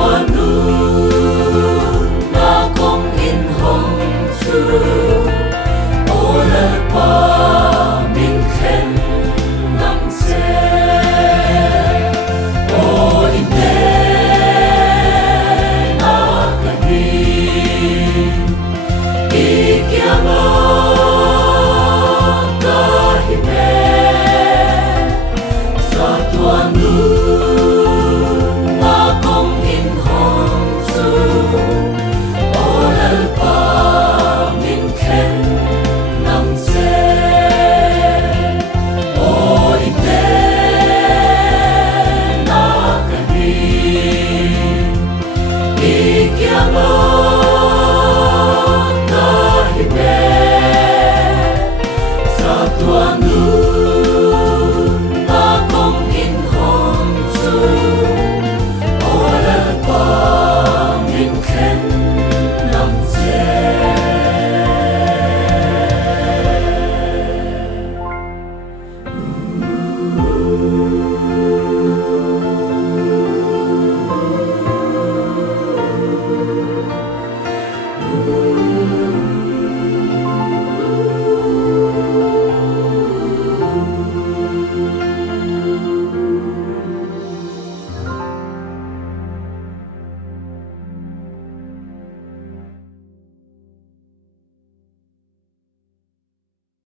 tua nun na kong in hong chu o le pa min khen nam se o in ne na ka hi i kia ma ka hi me sa tua nun na kong in hong chu o le pa min khen nam se o in ne na ka hi i kia ma